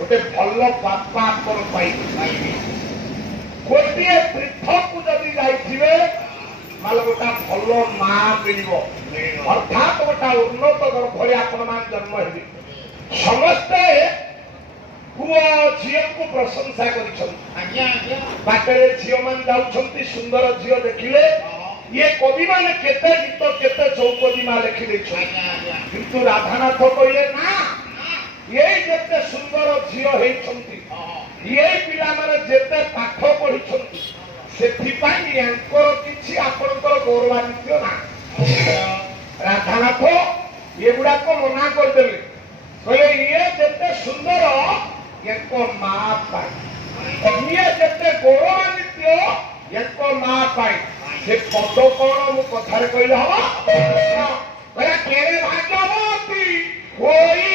गोटे भल बापा आपन पाइबे गोटे तीर्थ को जदि जाइथिबे माल गोटा भल मां मिलिबो अर्थात गोटा उन्नत गर्भरे आपण मान जन्म हेबे समस्ते पुआ झील को प्रशंसा कर बाटे झील मान जाऊँ सुंदर झील देखिले ये कवि मैंने केते गीत केते चौपदी माँ लिखि किंतु राधानाथ कहले ना ये जेते सुंदर झील होती ये पिला माने जेते पाठ पढ़ी से किसी आपणकर गौरवान्वित ना राधानाथ ये गुड़ाक मना करदे कहले ये जेते सुंदर एक माँ पाई ये जेते गौरवान्वित एक माँ पाई से पद कौन मु कथार कहले हम केरे भाग्यवती होई